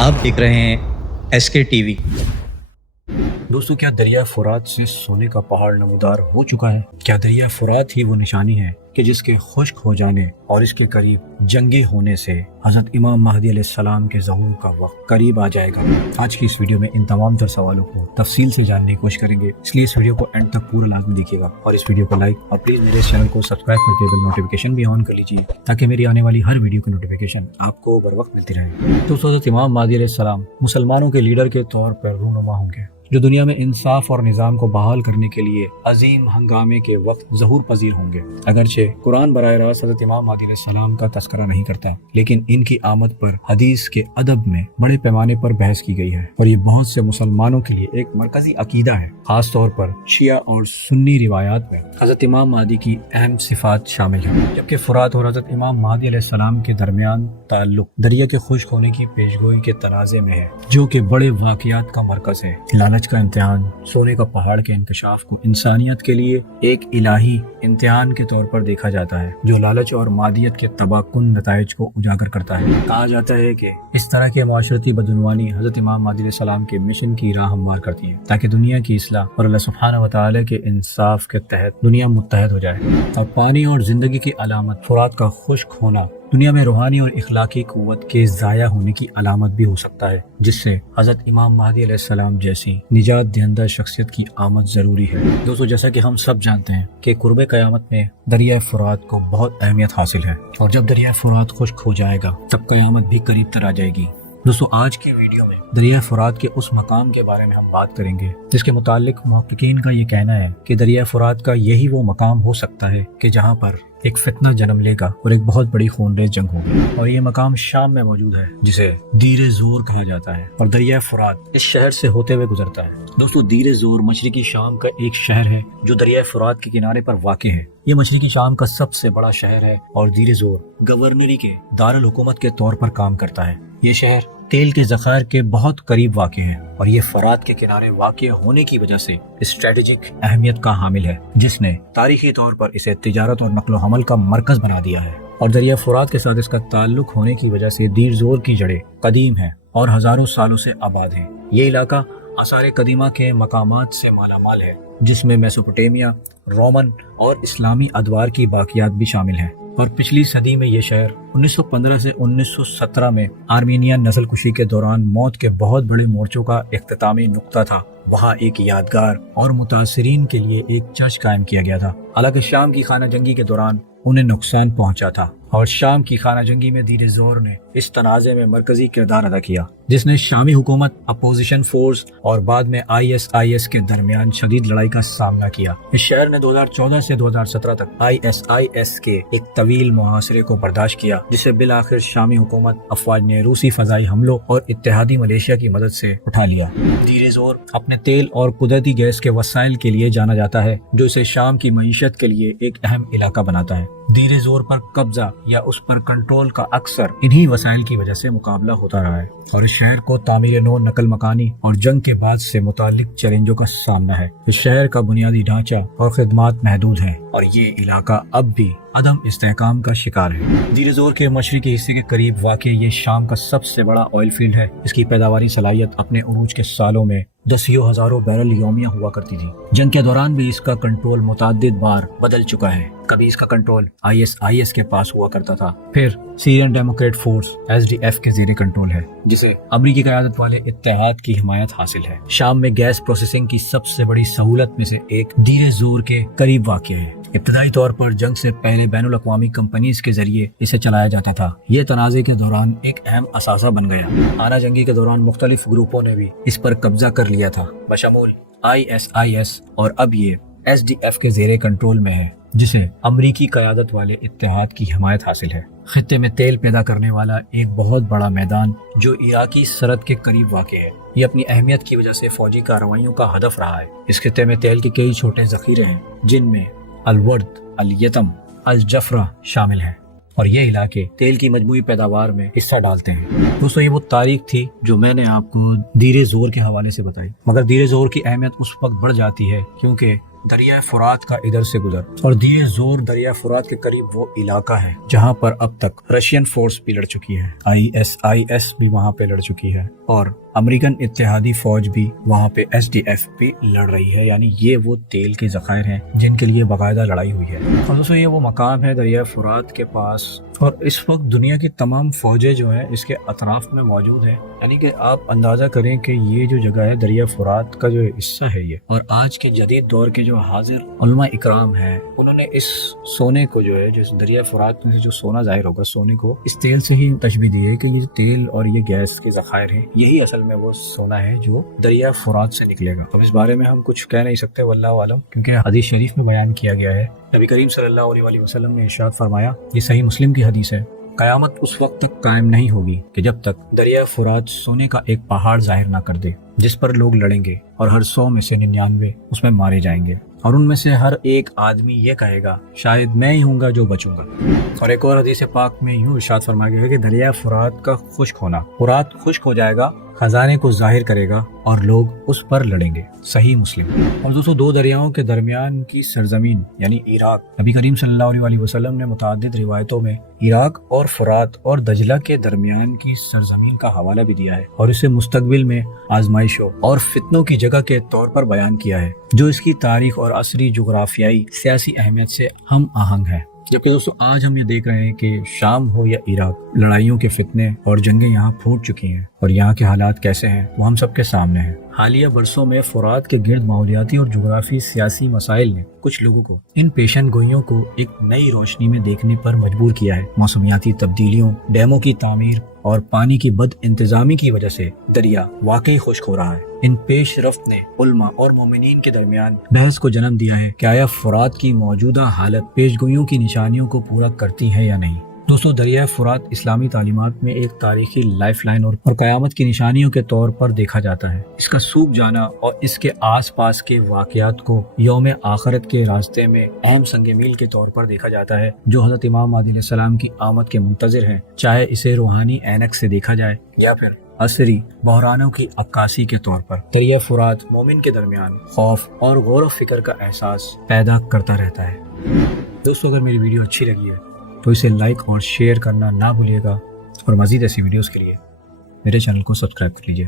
आप देख रहे हैं SK टीवी। दोस्तों, क्या दरिया फुरात से सोने का पहाड़ नमूदार हो चुका है? क्या दरिया फुरात ही वो निशानी है कि जिसके खुश्क हो जाने और इसके करीब जंगे होने से हजरत इमाम महदी अलैहिस्सलाम के ज़हूर का वक्त करीब आ जाएगा? आज की इस वीडियो में इन तमाम तर सवालों को तफसील से जानने की कोशिश करेंगे, इसलिए इस वीडियो को एंड तक पूरा लाजमी देखिएगा और इस वीडियो को लाइक और प्लीज मेरे चैनल को सब्सक्राइब करके बेल नोटिफिकेशन भी ऑन कर लीजिए ताकि मेरी आने वाली हर वीडियो की नोटिफिकेशन आपको बर वक्त मिलती रहे। तो हजरत इमाम महदी अलैहिस्सलाम मुसलमानों के लीडर के तौर पर रूनुमा होंगे जो दुनिया में इंसाफ और निज़ाम को बहाल करने के लिए अजीम हंगामे के वक्त ज़हूर पजीर होंगे। अगरचे कुरान बराह रास्त हज़रत इमाम महदी अलैहिस्सलाम का तस्करा नहीं करता, लेकिन इनकी आमद पर हदीस के अदब में बड़े पैमाने पर बहस की गई है और ये बहुत से मुसलमानों के लिए एक मरकजी अकीदा है। खास तौर पर शिया और सुन्नी रिवायात में हज़रत इमाम महदी की अहम सिफात शामिल है, जबकि फुरात और हज़रत इमाम महदी अलैहिस्सलाम के दरमियान ताल्लुक दरिया के खुश्क होने की पेशगोई के तनाज़े में है, जो कि बड़े वाक़ियात का मरकज है। लालच का इम्तिहान, सोने का पहाड़ के इंकशाफ को इंसानियत के लिए एक इलाही इम्तिहान के तौर पर देखा जाता है, जो लालच और मादियत के तबाहकुन नताइज को उजागर करता है। कहा जाता है कि इस तरह के माशरती बदनवानी हजरत इमाम महदी अलैहिस्सलाम के मिशन की राह हमवार करती है ताकि दुनिया की इस्लाह और अल्लाह सुब्हानहू व तआला के इंसाफ के तहत दुनिया मुत्तहद हो जाए। अब पानी और जिंदगी की अलामत फुरात का खुश्क होना दुनिया में रूहानी और इखलाकी कुव्वत के ज़ाया होने की अलामत भी हो सकता है, जिससे हज़रत इमाम महदी अलैहिस्सलाम जैसी निजात दहिंदा शख्सियत की आमद ज़रूरी है। दोस्तों, जैसा कि हम सब जानते हैं कि कुर्बे क़यामत में दरिया फुरात को बहुत अहमियत हासिल है और जब दरिया फुरात खुश्क हो जाएगा तब क़यामत भी करीब तर आ जाएगी। दोस्तों, आज की वीडियो में दरिया फुरात के उस मकाम के बारे में हम बात करेंगे जिसके मुतालिक मुहक्किकीन का ये कहना है कि दरिया फुरात का यही वो मकाम हो सकता है कि जहाँ पर एक फितना जन्म लेगा और एक बहुत बड़ी खूनरेज जंग होगी, और ये मकाम शाम में मौजूद है जिसे दीर जोर कहा जाता है और दरिया फुरात इस शहर से होते हुए गुजरता है। दोस्तों, दीर जोर मशरिकी शाम का एक शहर है जो दरिया फुरात के किनारे पर वाक़ है। ये मशरिकी शाम का सबसे बड़ा शहर है और दीर जोर गवर्नरी के दारुल हुकूमत के तौर पर काम करता है। ये शहर तेल के ज़खायर के बहुत करीब वाक़ है और ये फरात के किनारे वाक़ होने की वजह से स्ट्रेटेजिक अहमियत का हामिल है, जिसने तारीखी तौर पर इसे तिजारत और नक्ल हमल का मरकज बना दिया है। और दरिया फुरात के साथ इसका ताल्लुक होने की वजह से दीर जोर की जड़ें कदीम है और हजारों सालों से आबाद है। ये इलाका आसार कदीमा के मकामात से मालामाल है, जिसमें मेसोपोटामिया, रोमन और इस्लामी अदवार की बाकियात भी शामिल हैं। और पिछली सदी में ये शहर 1915 से 1917 में आर्मीनियन नस्लकुशी के दौरान मौत के बहुत बड़े मोर्चों का इख्तितामी नुक्ता था। वहाँ एक यादगार और मुतासिरीन के लिए एक चर्च कायम किया गया था। हालांकि शाम की खाना जंगी के दौरान उन्हें नुकसान पहुंचा था और शाम की खाना जंगी में दीर जोर ने इस तनाज़े में मरकजी किरदार अदा किया, जिसने शामी हुकूमत, अपोजिशन फोर्स और बाद में ISIS के दरमियान शदीद लड़ाई का सामना किया। इस शहर ने 2014 से 2017 तक ISIS के एक तवील मुहासरे को बर्दाश्त किया, जिसे बिल आखिर शामी हुकूमत अफवाज ने रूसी फजाई हमलों और इत्तेहादी मलेशिया की मदद से उठा लिया। दीर जोर अपने तेल और कुदरती गैस के वसाइल के लिए जाना जाता है, जो इसे शाम की मईशत के लिए एक अहम इलाका बनाता है। दीर जोर पर कब्जा या उस पर कंट्रोल का अक्सर इन्हीं वसाइल की वजह से मुकाबला होता रहा है और इस शहर को तामीर नो, नकल मकानी और जंग के बाद से मुतालिक चैलेंजों का सामना है। इस शहर का बुनियादी ढांचा और खिदमात महदूद है और ये इलाका अब भी अदम इस्तेहकाम का शिकार है। दीर जोर के मशरिकी हिस्से के करीब वाक़ ये शाम का सबसे बड़ा ऑयल फील्ड है। इसकी पैदावारी सलाहियत अपने उरूज के सालों में दसियों हजारों बैरल यौमिया हुआ करती थी। जंग के दौरान भी इसका कंट्रोल मुताद्दिद बार बदल चुका है। कभी इसका कंट्रोल ISIS के पास हुआ करता था, फिर सीरियन डेमोक्रेट फोर्स SDF के ज़ेरे कंट्रोल है, जिसे अमरीकी क़यादत वाले इत्तेहाद की हिमायत हासिल है। शाम में गैस प्रोसेसिंग की सबसे बड़ी सहूलत में से एक दीर जोर के करीब वाक़ है। इब्तदाई तौर पर जंग से पहले बैनुल अक़वामी कंपनीज के जरिए इसे चलाया जाता था। ये तनाज़े के दौरान एक अहम असासा बन गया। आना जंगी के दौरान मुख्तलिफ ग्रुपों ने भी इस पर कब्जा कर लिया था, बशमूल ISIS, और अब ये SDF के ज़ेरे कंट्रोल में है, जिसे अमरीकी क़यादत वाले इत्तेहाद की हिमायत हासिल है। खित्ते में तेल पैदा करने वाला एक बहुत बड़ा मैदान जो इराकी सरहद के करीब वाक़ है। ये अपनी अहमियत की वजह से फौजी कार्रवाइयों का हदफ रहा है। इस खित्ते में तेल के कई छोटे ज़ख़ीरे हैं, जिनमें अलवर्द, अल-यतम, अल-जफरा शामिल हैं और ये इलाके तेल की मजमूई पैदावार में हिस्सा डालते हैं। दोस्तों, ये वो तारीख थी जो मैंने आपको दीर जोर के हवाले से बताई, मगर दीर जोर की अहमियत उस वक्त बढ़ जाती है क्योंकि دریائے فرات کا ادھر سے گزر اور دیے زور دریائے فرات کے قریب وہ علاقہ ہے جہاں پر اب تک رشین فورس بھی لڑ چکی ہے، ISIS بھی وہاں پہ لڑ چکی ہے اور امریکن اتحادی فوج بھی وہاں پہ SDF بھی لڑ رہی ہے، یعنی یہ وہ تیل کے ذخائر ہیں جن کے لیے باقاعدہ لڑائی ہوئی ہے۔ اور دوستوں یہ وہ مقام ہے دریائے فرات کے پاس، اور اس وقت دنیا کی تمام فوجیں جو ہیں اس کے اطراف میں موجود ہیں، یعنی کہ آپ اندازہ کریں کہ یہ جو جگہ ہے دریائے فرات کا جو حصہ ہے یہ، اور آج کے جدید دور کے جو حاضر علماء اکرام ہیں انہوں نے اس سونے کو جو ہے جس دریائے فرات میں سے جو سونا ظاہر ہوگا، سونے کو اس تیل سے ہی تشبیہ دی ہے کہ یہ تیل اور یہ گیس کے ذخائر ہیں، یہی اصل میں وہ سونا ہے جو دریائے فرات سے نکلے گا۔ اب اس بارے میں ہم کچھ کہہ نہیں سکتے واللہ عالم، کیونکہ حدیث شریف میں بیان کیا گیا ہے، نبی کریم صلی اللہ علیہ وآلہ وسلم نے ارشاد فرمایا، یہ صحیح مسلم کی حدیث ہے، قیامت اس وقت تک قائم نہیں ہوگی کہ جب تک دریائے فرات سونے کا ایک پہاڑ ظاہر نہ کر دے جس پر لوگ لڑیں گے اور ہر 100 میں سے 99 اس میں مارے جائیں گے، اور ان میں سے ہر ایک آدمی یہ کہے گا شاید میں ہی ہوں گا جو بچوں گا۔ اور ایک اور حدیث پاک میں یوں ارشاد فرمایا گیا ہے کہ دریائے فرات کا خشک ہونا، فرات خشک ہو جائے گا، خزانے کو ظاہر کرے گا اور لوگ اس پر لڑیں گے، صحیح مسلم۔ اور دوستوں دو دریاؤں کے درمیان کی سرزمین یعنی عراق، نبی کریم صلی اللہ علیہ وسلم نے متعدد روایتوں میں عراق اور فرات اور دجلہ کے درمیان کی سرزمین کا حوالہ بھی دیا ہے، اور اسے مستقبل میں آزمائشوں اور فتنوں کی جگہ کے طور پر بیان کیا ہے جو اس کی تاریخ اور عصری جغرافیائی سیاسی اہمیت سے ہم آہنگ ہے۔ جبکہ دوستوں آج ہم یہ دیکھ رہے ہیں کہ شام ہو یا عراق، لڑائیوں کے فتنے اور جنگیں یہاں پھوٹ چکی ہیں، اور یہاں کے حالات کیسے ہیں وہ ہم سب کے سامنے ہیں۔ حالیہ برسوں میں فرات کے گرد ماحولیاتی اور جغرافی سیاسی مسائل نے کچھ لوگوں کو ان پیشن گوئیوں کو ایک نئی روشنی میں دیکھنے پر مجبور کیا ہے۔ موسمیاتی تبدیلیوں، ڈیموں کی تعمیر اور پانی کی بد انتظامی کی وجہ سے دریا واقعی خشک ہو رہا ہے۔ ان پیش رفت نے علماء اور مومنین کے درمیان بحث کو جنم دیا ہے کہ آیا فرات کی موجودہ حالت پیش گوئیوں کی نشانیوں کو پورا کرتی ہے یا نہیں۔ دوستو دریائے فرات اسلامی تعلیمات میں ایک تاریخی لائف لائن اور قیامت کی نشانیوں کے طور پر دیکھا جاتا ہے۔ اس کا سوکھ جانا اور اس کے آس پاس کے واقعات کو یوم آخرت کے راستے میں اہم سنگ میل کے طور پر دیکھا جاتا ہے جو حضرت امام مہدی علیہ السلام کی آمد کے منتظر ہیں، چاہے اسے روحانی عینک سے دیکھا جائے یا پھر عصری بحرانوں کی عکاسی کے طور پر۔ دریائے فرات مومن کے درمیان خوف اور غور و فکر کا احساس پیدا کرتا رہتا ہے۔ دوستو اگر میری ویڈیو اچھی لگی ہے تو اسے لائک اور شیئر کرنا نہ بھولیے گا، اور مزید ایسی ویڈیوز کے لیے میرے چینل کو سبسکرائب کر لیجیے۔